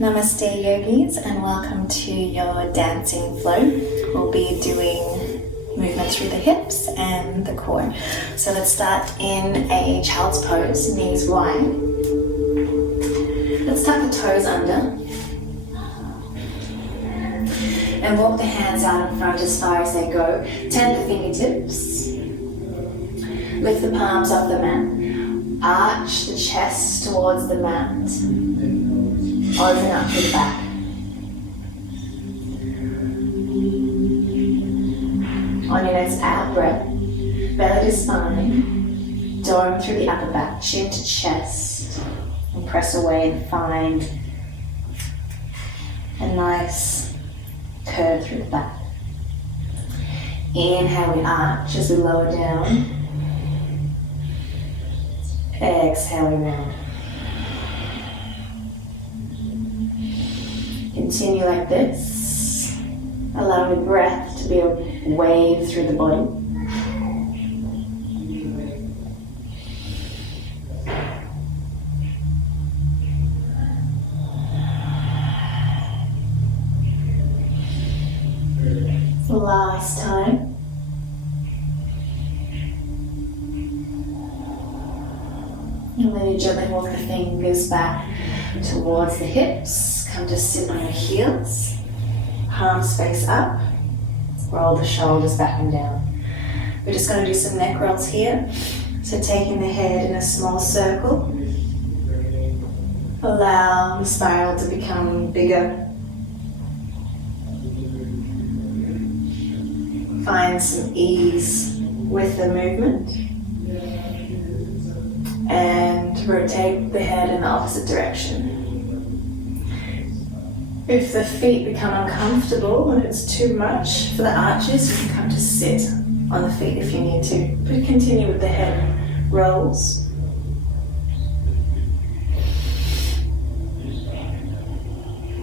Namaste yogis, and welcome to your dancing flow. We'll be doing movement through the hips and the core. So let's start in a child's pose, knees wide. Let's tuck the toes under and walk the hands out in front as far as they go. Tend the fingertips. Lift the palms off the mat. Arch the chest towards the mat. Open up to the back. On your next out breath, belly to spine, dome through the upper back, chin to chest, and press away and find a nice curve through the back. Inhale, we arch as we lower down. Exhale, we round. Continue like this, allowing the breath to be a wave through the body. Last time. And then you gently walk the fingers back towards the hips. Come to sit on your heels, palms face up, roll the shoulders back and down. We're just going to do some neck rolls here. So taking the head in a small circle, allow the spiral to become bigger. Find some ease with the movement and rotate the head in the opposite direction. If the feet become uncomfortable and it's too much for the arches, you can come to sit on the feet if you need to. But continue with the head rolls.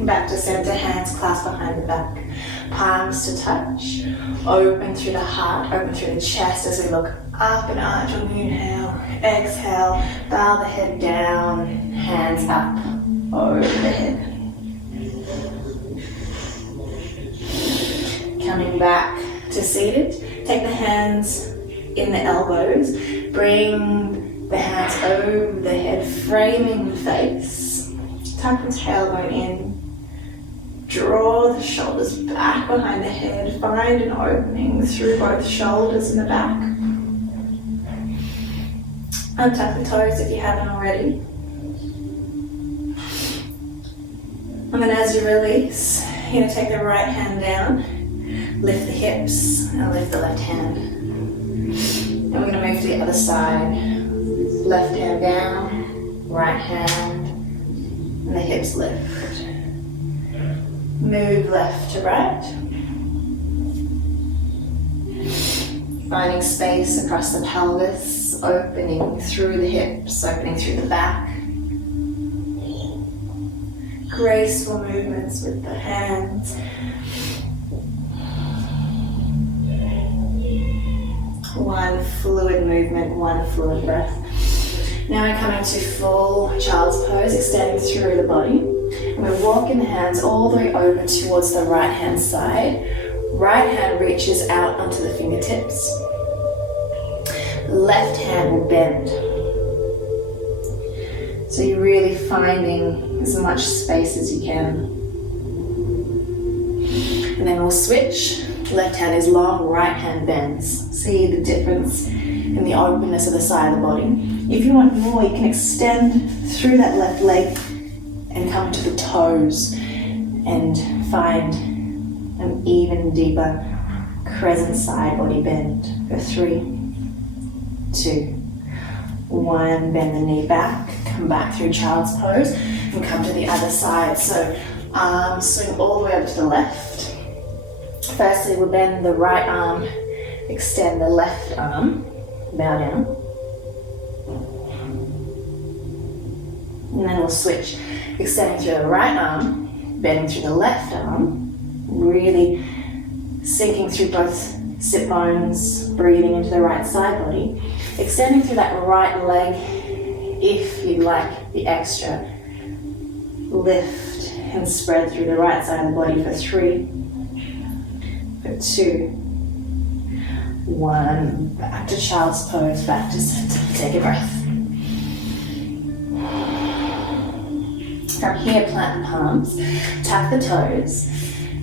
Back to center, hands clasped behind the back. Palms to touch. Open through the heart, open through the chest as we look up and arch on the inhale. Exhale, bow the head down, hands up over the head. Coming back to seated, take the hands in the elbows, bring the hands over the head, framing the face, tuck the tailbone in, draw the shoulders back behind the head, find an opening through both shoulders and the back. Untuck the toes if you haven't already. And then as you release, you're going to take the right hand down, lift the hips and lift the left hand. And we're going to move to the other side. Left hand down, right hand, and the hips lift. Move left to right. Finding space across the pelvis, opening through the hips, opening through the back. Graceful movements with the hands. One fluid movement, one fluid breath. Now we're coming to full child's pose, extending through the body. And we're walking the hands all the way over towards the right hand side. Right hand reaches out onto the fingertips. Left hand will bend. So you're really finding as much space as you can. And then we'll switch. Left hand is long, right hand bends. See the difference in the openness of the side of the body. If you want more, you can extend through that left leg and come to the toes and find an even deeper crescent side body bend. For 3, 2, 1. Bend the knee back, come back through child's pose and come to the other side. So arms swing all the way over to the left. Firstly, we'll bend the right arm, extend the left arm, bow down. And then we'll switch, extending through the right arm, bending through the left arm, really sinking through both sit bones, breathing into the right side body, extending through that right leg if you like the extra lift and spread through the right side of the body for 3, for 2, 1. Back to child's pose, back to center. Take a breath. From here, plant the palms, tuck the toes,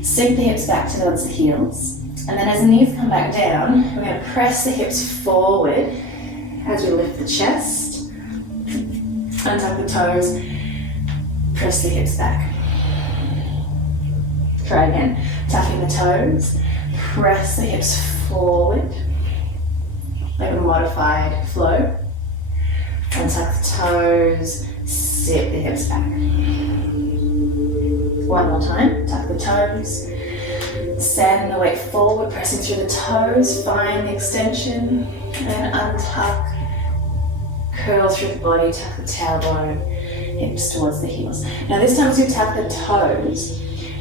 sink the hips back towards the heels, and then as the knees come back down, we're going to press the hips forward as we lift the chest, untuck the toes, press the hips back. Try again, tucking the toes, press the hips forward, like a modified flow, untuck the toes, sit the hips back. One more time, tuck the toes, send the weight forward, pressing through the toes, find the extension, and untuck, curl through the body, tuck the tailbone, hips towards the heels. Now this time as we tuck the toes,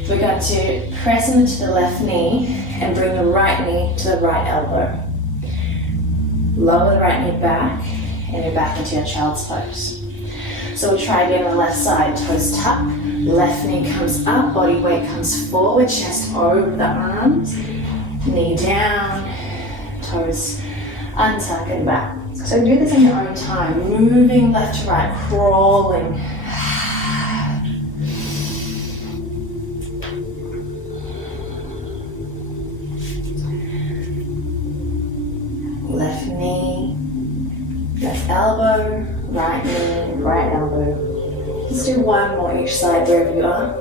we're going to press into the left knee and bring the right knee to the right elbow. Lower the right knee back, and you're back into your child's pose. So we'll try again on the left side, toes tuck, left knee comes up, body weight comes forward, chest over the arms, knee down, toes untuck and back. So do this in your own time, moving left to right, crawling. Left knee, left elbow, right knee, right elbow. Let's do one more each side wherever you are.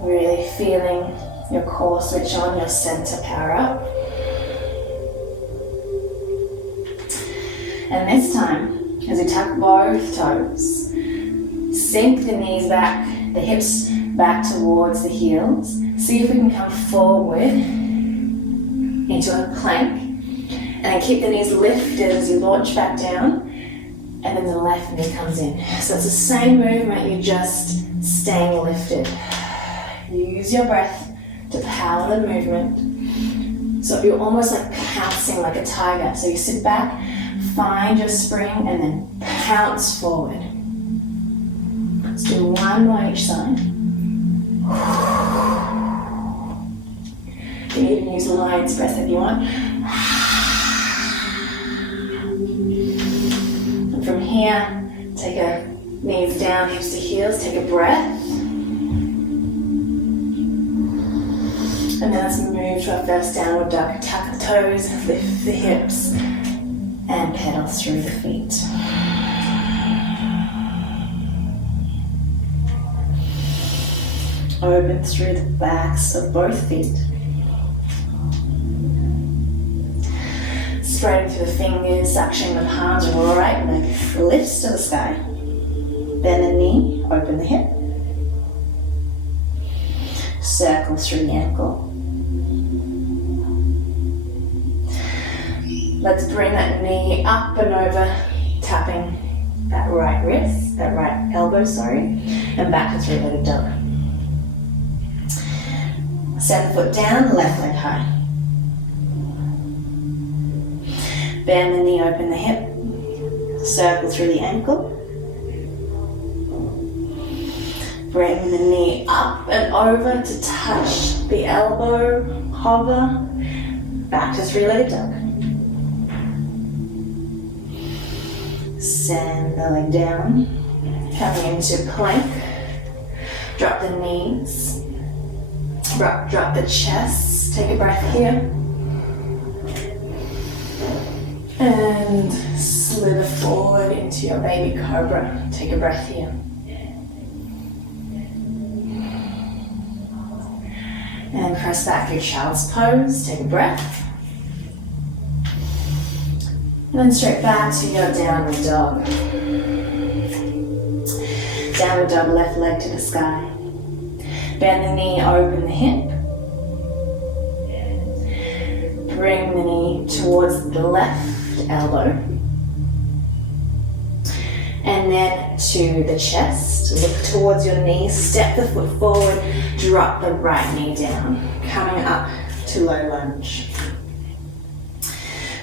Really feeling your core switch on, your center power up. And this time, as we tuck both toes, sink the knees back, the hips back towards the heels. See if we can come forward into a plank. And then keep the knees lifted as you launch back down. And then the left knee comes in. So it's the same movement, you're just staying lifted. Use your breath to power the movement. So you're almost like pouncing like a tiger. So you sit back, find your spring, and then pounce forward. Let's do one more each side. You can even use lion's breath if you want. And from here, take a knees down, hips to heels, take a breath. And then let's move to our first downward dog. Tuck the toes, lift the hips, and pedal through the feet. Open through the backs of both feet. Spreading through the fingers, suctioning the palms, right leg lifts to the sky. Bend the knee, open the hip. Circle through the ankle. Let's bring that knee up and over, tapping that right wrist, that right elbow, and back to three-legged dog. Set the foot down, left leg high. Bend the knee, open the hip, circle through the ankle. Bring the knee up and over to touch the elbow, hover, back to three-legged dog. Send the leg down, coming into plank. Drop the knees, drop the chest, take a breath here. And slither forward into your baby cobra. Take a breath here. And press back your child's pose. Take a breath. And then straight back to your downward dog. Downward dog, left leg to the sky. Bend the knee, open the hip. Bring the knee towards the left elbow. And then to the chest. Look towards your knees, step the foot forward, drop the right knee down. Coming up to low lunge.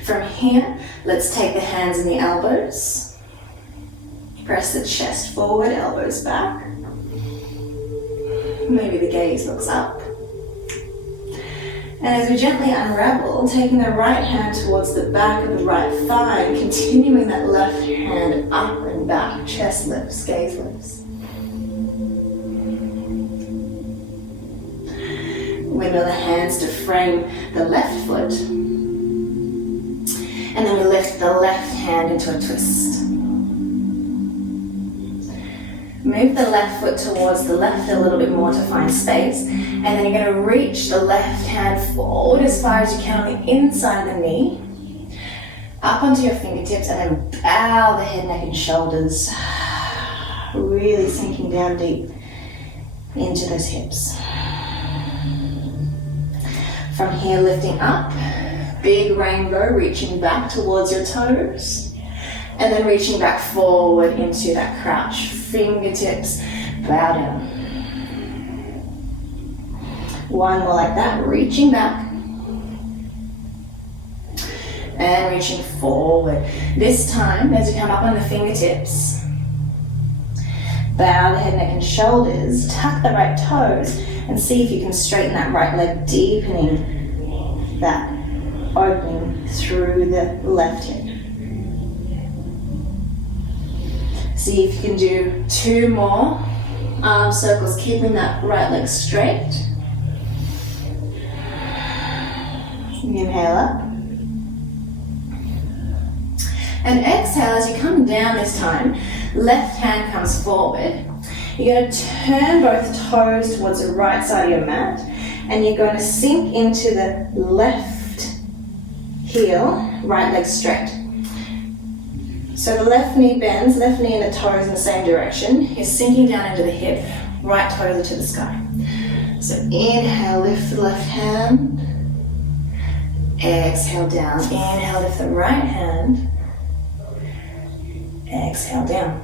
From here, let's take the hands and the elbows. Press the chest forward, elbows back. Maybe the gaze looks up. And as we gently unravel, taking the right hand towards the back of the right thigh, continuing that left hand up and back, chest lifts, gaze lifts. Wiggle the hands to frame the left foot. And then we lift the left hand into a twist. Move the left foot towards the left a little bit more to find space. And then you're going to reach the left hand forward as far as you can on the inside of the knee. Up onto your fingertips and then bow the head, neck and shoulders. Really sinking down deep into those hips. From here, lifting up. Big rainbow, reaching back towards your toes. And then reaching back forward into that crouch. Fingertips, bow down. One more like that, reaching back. And reaching forward. This time, as you come up on the fingertips, bow the head, neck and shoulders, tuck the right toes, and see if you can straighten that right leg, deepening that opening through the left hip. See if you can do 2 more arm circles, keeping that right leg straight. Inhale up. And exhale as you come down this time, left hand comes forward. You're going to turn both toes towards the right side of your mat, and you're going to sink into the left heel, right leg straight. So the left knee bends, left knee and the toes in the same direction. You're sinking down into the hip, right toes are to the sky. So inhale, lift the left hand. Exhale down. Inhale, lift the right hand. Exhale down.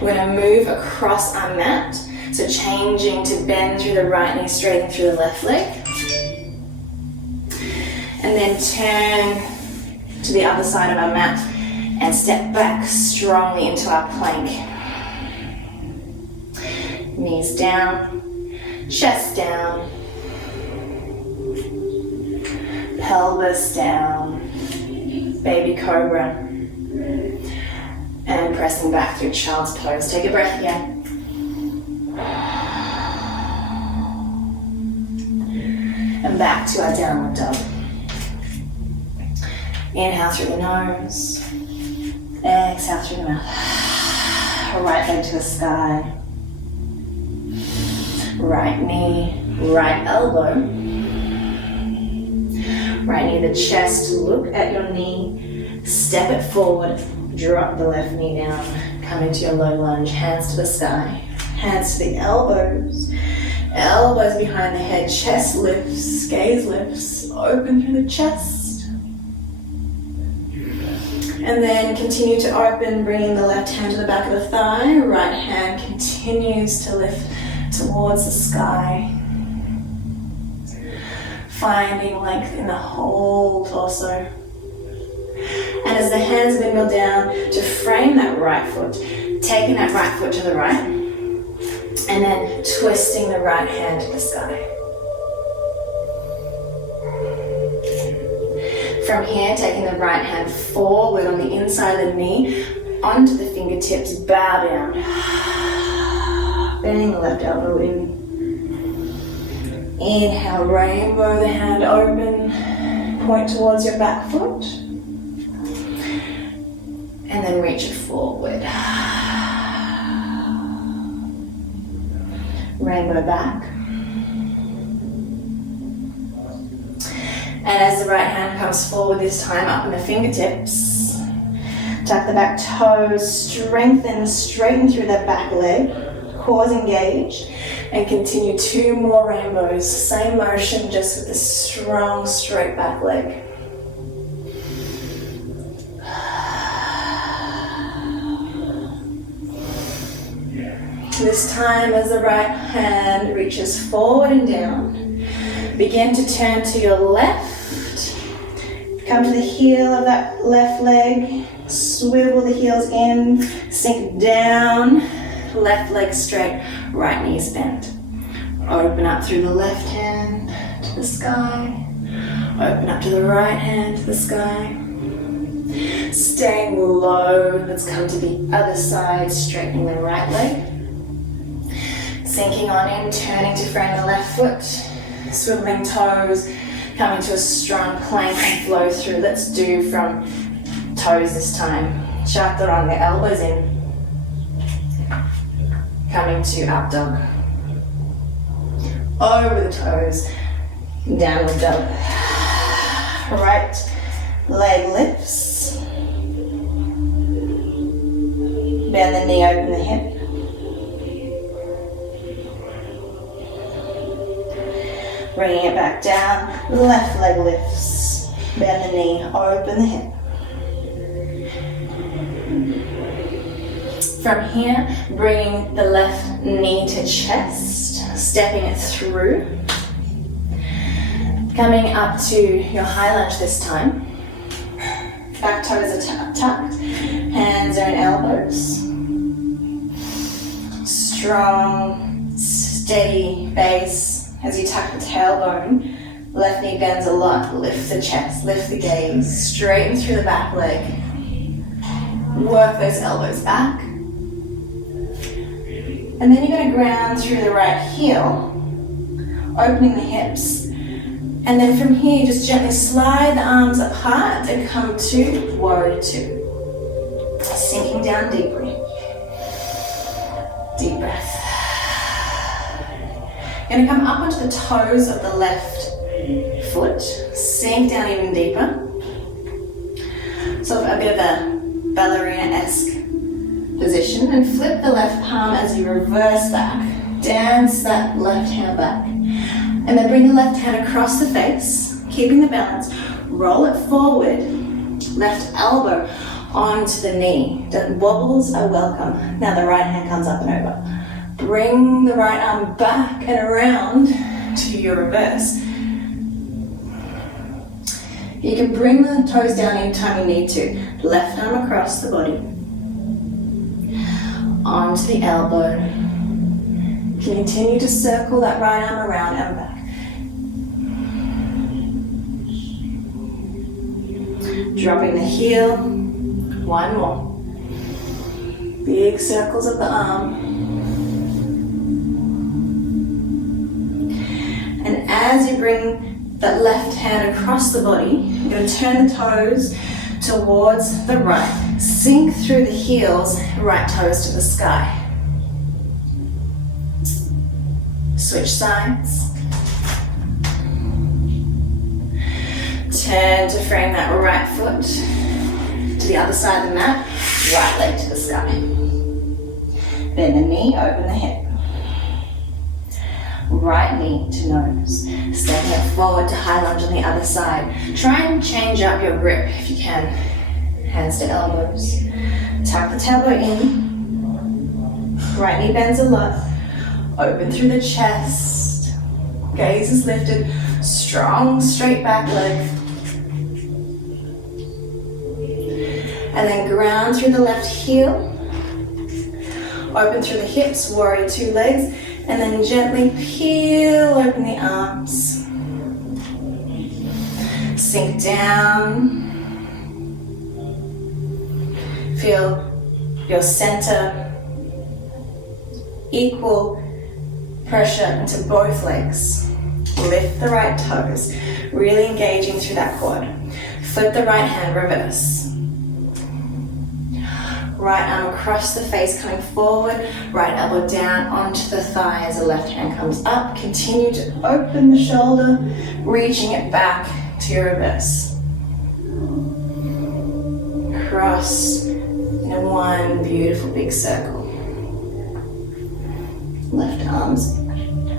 We're going to move across our mat. So changing to bend through the right knee, straighten through the left leg. And then turn to the other side of our mat and step back strongly into our plank. Knees down, chest down, pelvis down, baby cobra, and pressing back through child's pose. Take a breath again. And back to our downward dog. Inhale through the nose. Exhale through the mouth. Right leg to the sky. Right knee, right elbow. Right knee to the chest. Look at your knee. Step it forward. Drop the left knee down. Come into your low lunge. Hands to the sky. Hands to the elbows. Elbows behind the head. Chest lifts. Gaze lifts. Open through the chest. And then continue to open, bringing the left hand to the back of the thigh. Right hand continues to lift towards the sky. Finding length in the whole torso. And as the hands wiggle down to frame that right foot, taking that right foot to the right, and then twisting the right hand to the sky. From here, taking the right hand forward on the inside of the knee, onto the fingertips, bow down. Bending the left elbow in. Inhale, rainbow the hand open, point towards your back foot. And then reach it forward. Rainbow back. And as the right hand comes forward, this time up in the fingertips, tuck the back toes, strengthen, straighten through that back leg, cores engage, and continue 2 more rainbows. Same motion, just with the strong, straight back leg. This time, as the right hand reaches forward and down, begin to turn to your left. Come to the heel of that left leg, swivel the heels in, sink down, left leg straight, right knees bent. Open up through the left hand to the sky, open up to the right hand to the sky. Staying low, let's come to the other side, straightening the right leg. Sinking on in, turning to frame the left foot, swiveling toes, coming to a strong plank and flow through. Let's do from toes this time. Chaturanga, elbows in. Coming to up dog. Over the toes, downward dog. Right leg lifts. Bend the knee, open the hip. Bringing it back down, left leg lifts. Bend the knee, open the hip. From here, bringing the left knee to chest, stepping it through. Coming up to your high lunge this time. Back toes are tucked, hands are in elbows. Strong, steady base as you tuck the tailbone. Left knee bends a lot, lift the chest, lift the gaze, straighten through the back leg. Work those elbows back. And then you're going to ground through the right heel, opening the hips. And then from here, you just gently slide the arms apart and come to warrior two. Sinking down deeply. Deep breath. You're going to come up onto the toes of the left foot. Sink down even deeper. So a bit of a ballerina-esque position. And flip the left palm as you reverse back. Dance that left hand back. And then bring the left hand across the face, keeping the balance. Roll it forward. Left elbow onto the knee. The wobbles are welcome. Now the right hand comes up and over. Bring the right arm back and around to your reverse. You can bring the toes down anytime you need to. Left arm across the body. Onto the elbow. Continue to circle that right arm around and back. Dropping the heel. One more. Big circles of the arm. And as you bring that left hand across the body, you're going to turn the toes towards the right. Sink through the heels, right toes to the sky. Switch sides. Turn to frame that right foot to the other side of the mat, right leg to the sky. Bend the knee, open the hip. Right knee to nose. Stepping it forward to high lunge on the other side. Try and change up your grip if you can. Hands to elbows. Tuck the tailbone in. Right knee bends a lot. Open through the chest. Gaze is lifted. Strong, straight back leg. And then ground through the left heel. Open through the hips, warrior two legs. And then gently peel open the arms. Sink down. Feel your center. Equal pressure into both legs. Lift the right toes, really engaging through that quad. Flip the right hand, reverse. Right arm across the face, coming forward. Right elbow down onto the thigh as the left hand comes up. Continue to open the shoulder, reaching it back to your reverse. Cross in one beautiful big circle. Left arms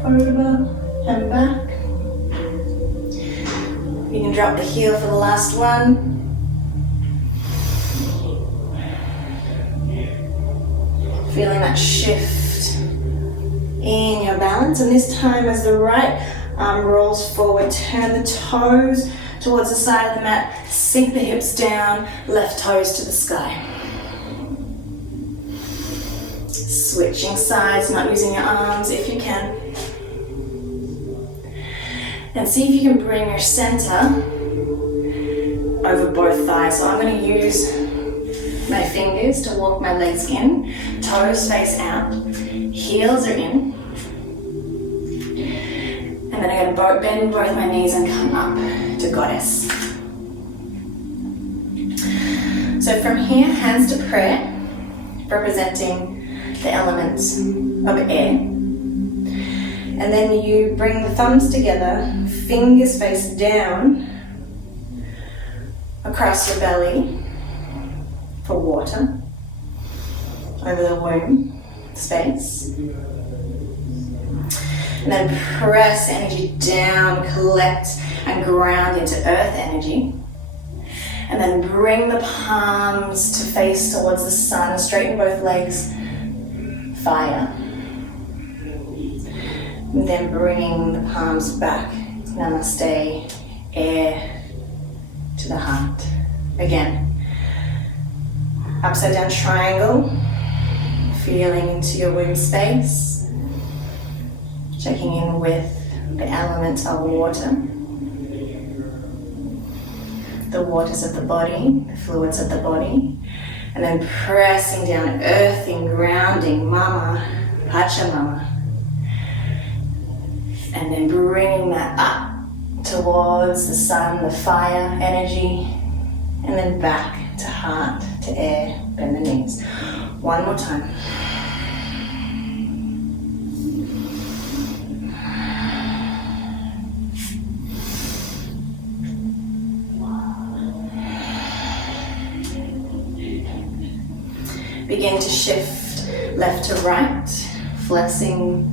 over and back. You can drop the heel for the last one. Feeling that shift in your balance. And this time as the right arm rolls forward, turn the toes towards the side of the mat, sink the hips down, left toes to the sky. Switching sides, not using your arms if you can. And see if you can bring your center over both thighs. So I'm going to use my fingers to walk my legs in, toes face out, heels are in. And then I'm going to bend both my knees and come up to goddess. So from here, hands to prayer, representing the elements of air. And then you bring the thumbs together, fingers face down, across your belly for water, over the womb space. And then press energy down, collect and ground into earth energy. And then bring the palms to face towards the sun, straighten both legs, fire. And then bringing the palms back, namaste, air to the heart. Again, upside down triangle, feeling into your womb space. Checking in with the element of water, the waters of the body, the fluids of the body, and then pressing down, earthing, grounding, mama, pachamama, and then bringing that up towards the sun, the fire energy, and then back to heart, to air, bend the knees. One more time. Begin to shift left to right, flexing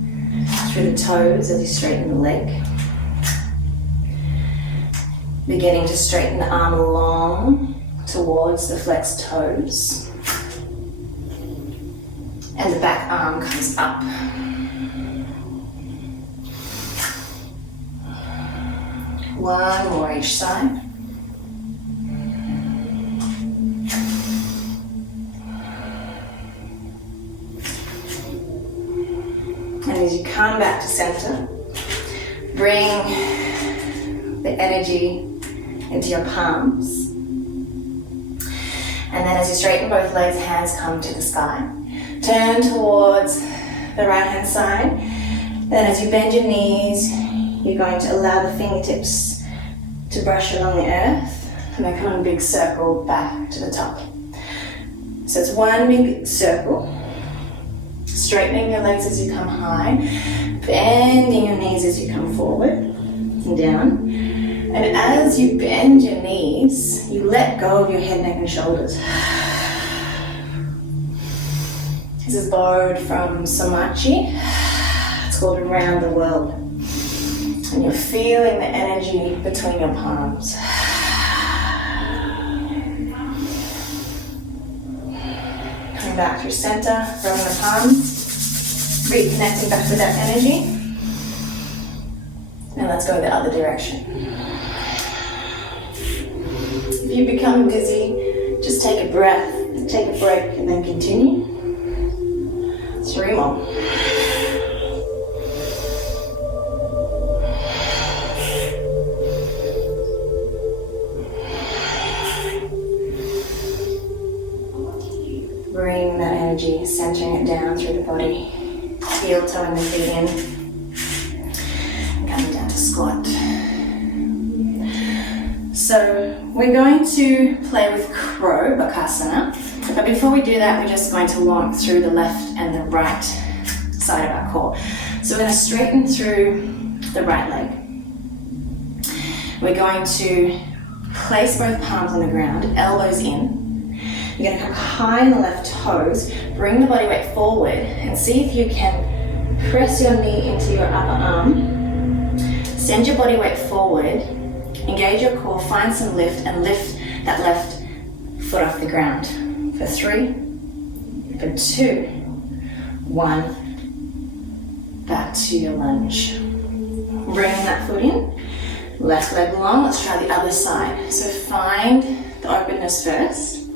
through the toes as you straighten the leg. Beginning to straighten the arm long towards the flexed toes. And the back arm comes up. One more each side. And as you come back to center, bring the energy into your palms. And then as you straighten both legs, hands come to the sky. Turn towards the right hand side. Then as you bend your knees, you're going to allow the fingertips to brush along the earth and then come in a big circle back to the top. So it's one big circle. Straightening your legs as you come high, bending your knees as you come forward and down. And as you bend your knees, you let go of your head, neck, and shoulders. This is borrowed from Somachi. It's called Around the World. And you're feeling the energy between your palms. Coming back through center, throwing the palms. Reconnecting back to that energy. And let's go the other direction. If you become dizzy, just take a breath, take a break, and then continue. 3 more. Bring that energy, centering it down through the body. Heel toeing the feet in. And coming down to squat. So we're going to play with crow, Bakasana. But before we do that, we're just going to walk through the left and the right side of our core. So we're going to straighten through the right leg. We're going to place both palms on the ground, elbows in. You're going to come high on the left toes, bring the body weight forward, and see if you can press your knee into your upper arm. Send your body weight forward, engage your core, find some lift, and lift that left foot off the ground. For 3, for 2, 1, back to your lunge. Bring that foot in, Left leg long, let's try the other side. So find the openness first.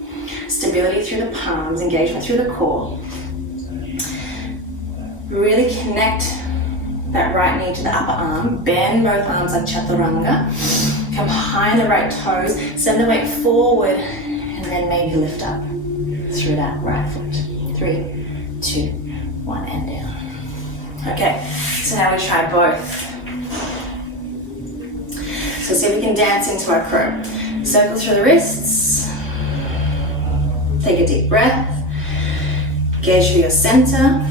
Stability through the palms, engagement through the core. Really connect that right knee to the upper arm. Bend both arms like chaturanga. Come high on the right toes. Send the weight forward and then maybe lift up through that right foot. 3, 2, 1, and down. Okay, so now we try both. So see if we can dance into our crow. Circle through the wrists. Take a deep breath. Gaze through your center.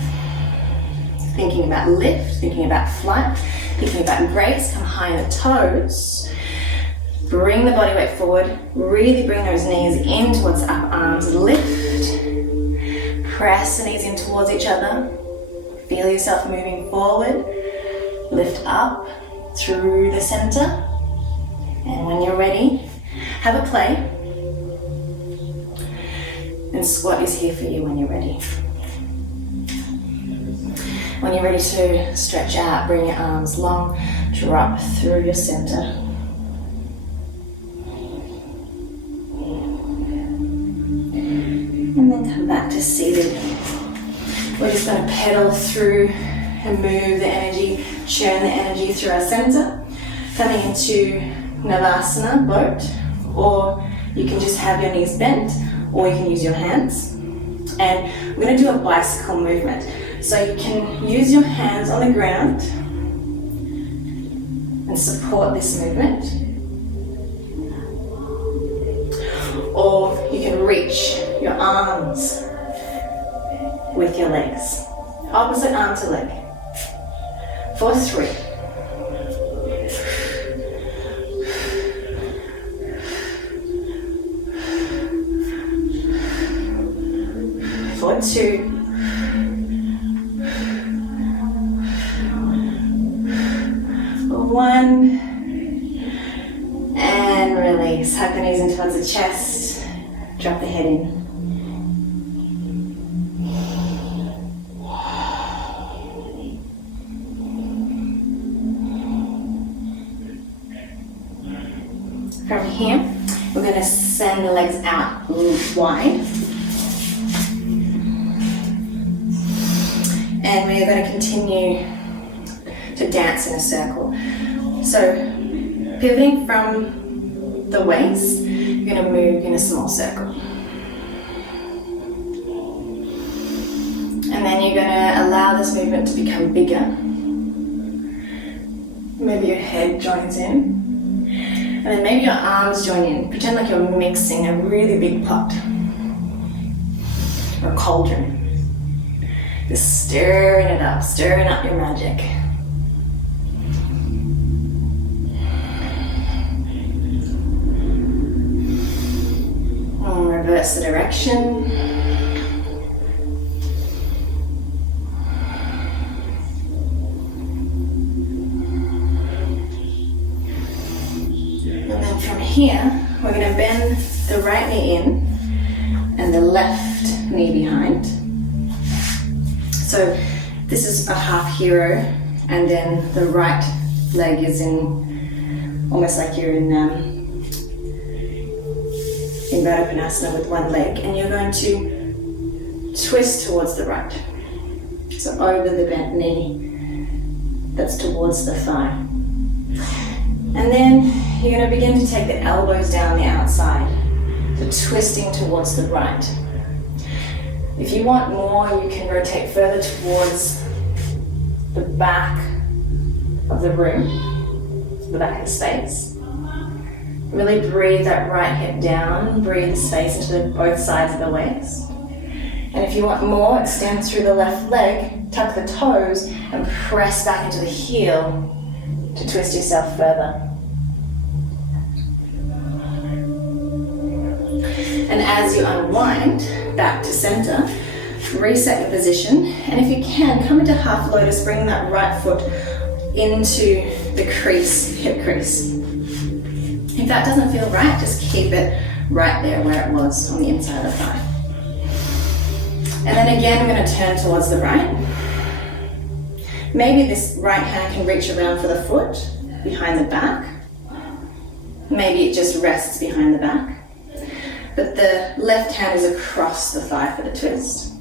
Thinking about lift, thinking about flight, thinking about grace. Come high on the toes. Bring the body weight forward. Really bring those knees in towards the upper arms. Lift. Press the knees in towards each other. Feel yourself moving forward. Lift up through the center. And when you're ready, have a play. And squat is here for you when you're ready. When you're ready to stretch out, bring your arms long, drop through your center. And then come back to seated. We're just going to pedal through and move the energy, churn the energy through our center. Coming into Navasana Boat, or you can just have your knees bent, or you can use your hands. And we're going to do a bicycle movement. So you can use your hands on the ground and support this movement. Or you can reach your arms with your legs. Opposite arm to leg. For 3. For 2. For 1. And release. Hug the knees in towards the chest. Drop the head in. From here, we're going to send the legs out wide. And we are going to continue to dance in a circle. So, pivoting from the waist, you're going to move in a small circle. And then you're going to allow this movement to become bigger. Maybe your head joins in. And then maybe your arms join in. Pretend like you're mixing a really big pot. Or a cauldron. Just stirring it up, stirring up your magic. And reverse the direction. And then from here, we're going to bend the right knee in and the left knee behind. So this is a half hero, and then the right leg is in, almost like you're in Bakasana with one leg, and you're going to twist towards the right. So over the bent knee, that's towards the thigh. And then you're going to begin to take the elbows down the outside, so twisting towards the right. If you want more, you can rotate further towards the back of the room, the back of the space. Really breathe that right hip down, breathe space into both sides of the legs. And if you want more, extend through the left leg, tuck the toes, and press back into the heel to twist yourself further. And as you unwind back to center, reset your position, and if you can, come into half lotus, bring that right foot into the crease, hip crease. If that doesn't feel right, just keep it right there where it was on the inside of the thigh. And then again, I'm going to turn towards the right. Maybe this right hand can reach around for the foot behind the back. maybe it just rests behind the back. But the left hand is across the thigh for the twist.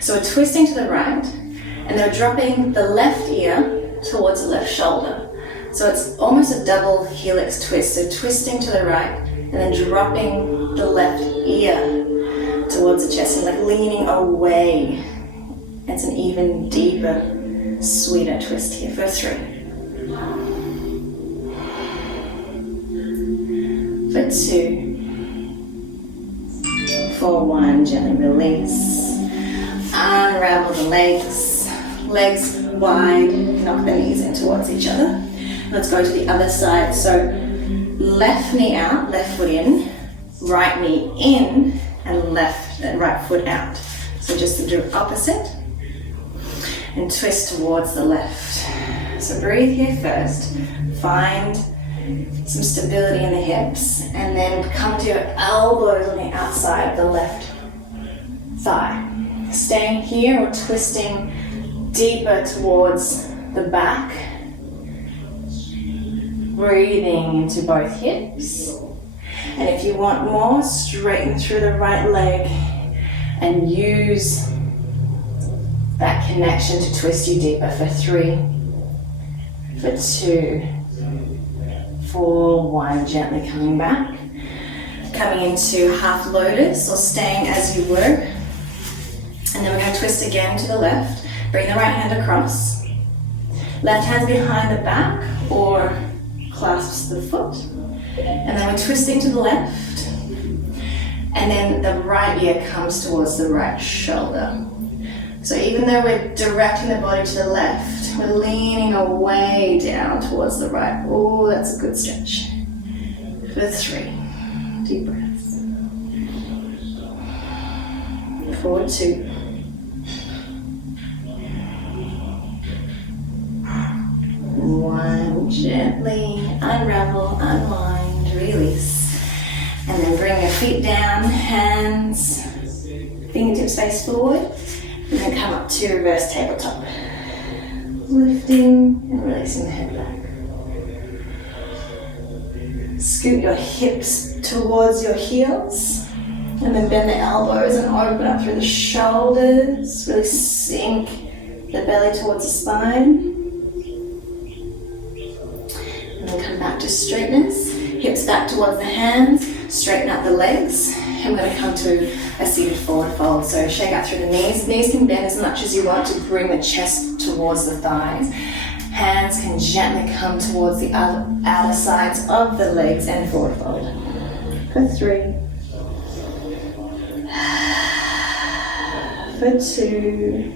So we're twisting to the right, and then we're dropping the left ear towards the left shoulder. So it's almost a double helix twist. So twisting to the right, and then dropping the left ear towards the chest, and like leaning away. It's an even deeper, sweeter twist here for 3. For 2. For 1, gently release. Unravel the legs. Legs wide, knock the knees in towards each other. Let's go to the other side. So left knee out, left foot in, right knee in, and right foot out. So just the opposite. And twist towards the left. So breathe here first. Find some stability in the hips, and then come to your elbows on the outside of the left thigh. Staying here or twisting deeper towards the back. Breathing into both hips. And if you want more, straighten through the right leg and use that connection to twist you deeper for 3, for 2, for 1, gently coming back. Coming into half lotus or staying as you were. And then we're going to twist again to the left. Bring the right hand across. Left hand's behind the back or clasps the foot. And then we're twisting to the left. And then the right ear comes towards the right shoulder. So even though we're directing the body to the left, we're leaning away down towards the right. Oh, that's a good stretch. For 3, deep breaths. For 2. One, gently unravel, unwind, release. And then bring your feet down, hands, fingertips face forward. And then come up to reverse tabletop. Lifting and releasing the head back. Scoot your hips towards your heels. And then bend the elbows and open up through the shoulders. Really sink the belly towards the spine. And then come back to straightness. Hips back towards the hands. Straighten out the legs. And we're going to come to a seated forward fold. So shake out through the knees. Knees can bend as much as you want to bring the chest towards the thighs. Hands can gently come towards the outer sides of the legs and forward fold. For 3. For 2.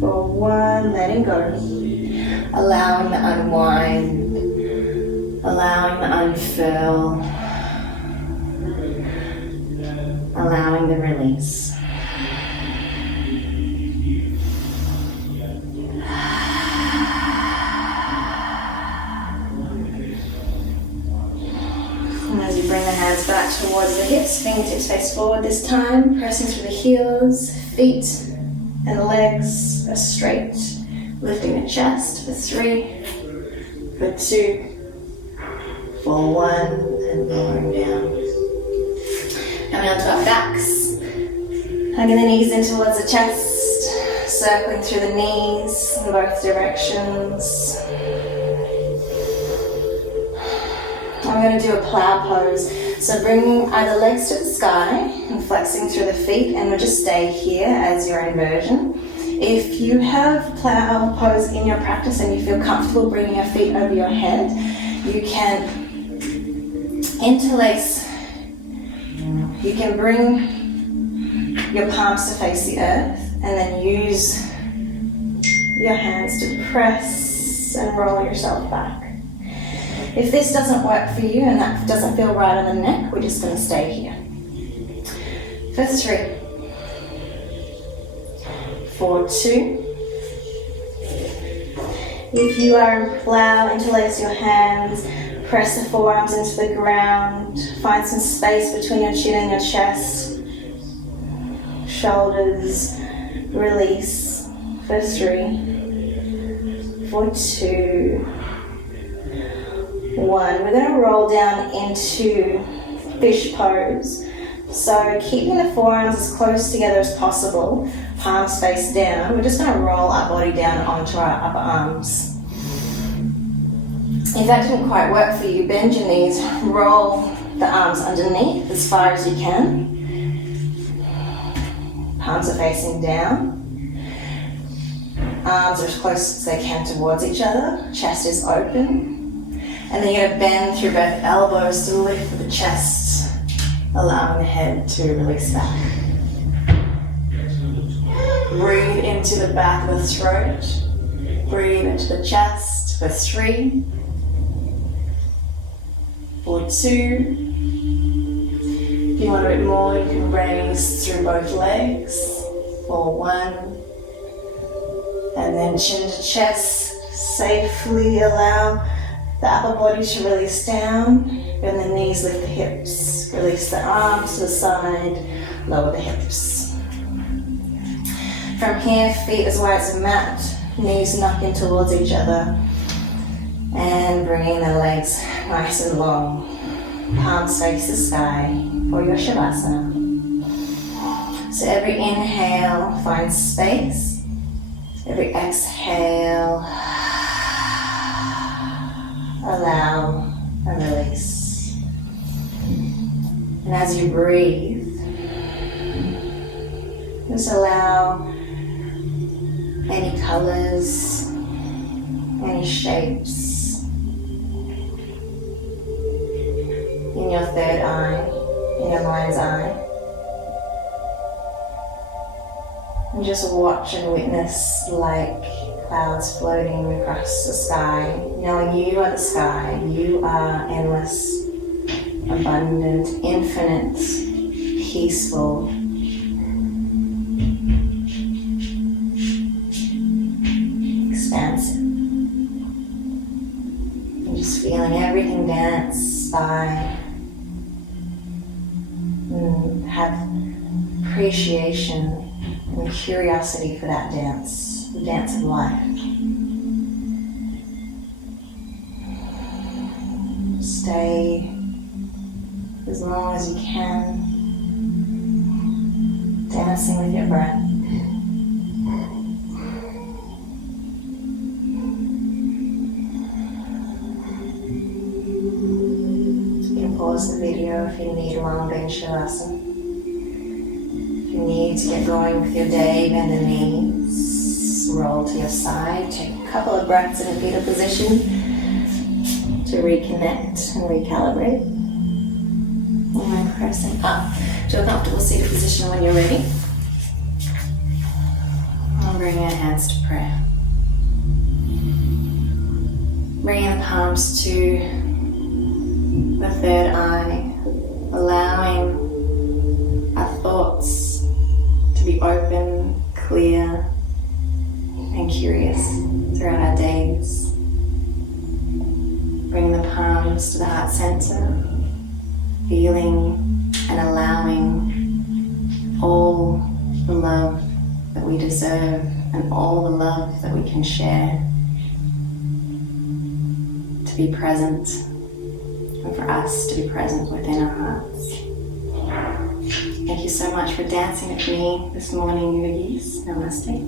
For 1, letting go. Allowing the unwind. Allowing the unfurl, allowing the release. And as you bring the hands back towards the hips, fingertips face forward this time, pressing through the heels, feet and legs are straight, lifting the chest for 3, for 2, for 1, and lowering down. Coming onto our backs. Hugging the knees in towards the chest. Circling through the knees in both directions. I'm going to do a plow pose. So bringing either legs to the sky and flexing through the feet, and we'll just stay here as your inversion. If you have plow pose in your practice and you feel comfortable bringing your feet over your head, you can interlace, you can bring your palms to face the earth and then use your hands to press and roll yourself back. If this doesn't work for you and that doesn't feel right on the neck, we're just going to stay here. For 3, for 2. If you are in plow, interlace your hands. Press the forearms into the ground. Find some space between your chin and your chest. Shoulders. Release. For 3. For 2. 1. We're going to roll down into fish pose. So keeping the forearms as close together as possible, palms face down. We're just going to roll our body down onto our upper arms. If that didn't quite work for you, bend your knees, roll the arms underneath as far as you can. Palms are facing down. Arms are as close as they can towards each other. Chest is open. And then you're going to bend through both elbows to lift the chest, allowing the head to release back. Breathe into the back of the throat. Breathe into the chest for 3. For 2. If you want a bit more, you can raise through both legs. For 1. And then chin to chest. Safely allow the upper body to release down. Bend the knees, lift the hips. Release the arms to the side. Lower the hips. From here, feet as wide as a mat. Knees knocking towards each other. And bringing the legs nice and long. Palms face the sky for your Shavasana. So every inhale finds space. Every exhale, allow and release. And as you breathe, just allow any colors, any shapes in your third eye, in your mind's eye. And just watch and witness like clouds floating across the sky, knowing you are the sky, you are endless, abundant, infinite, peaceful. Expansive. And just feeling everything dance by. And have appreciation and curiosity for that dance, the dance of life. Stay as long as you can, dancing with your breath. You can pause the video if you need longer in Shavasana. If you need to get going with your day, bend the knees, roll to your side, take a couple of breaths in a fetal position to reconnect and recalibrate. And then pressing up to a comfortable seated position when you're ready. And bringing our hands to prayer. Bringing the palms to the third eye, allowing our thoughts to be open, clear, and curious throughout our days. Bringing the palms to the heart center, feeling and allowing all the love that we deserve and all the love that we can share to be present, and for us to be present within our hearts. Thank you so much for dancing with me this morning, yogis. Namaste.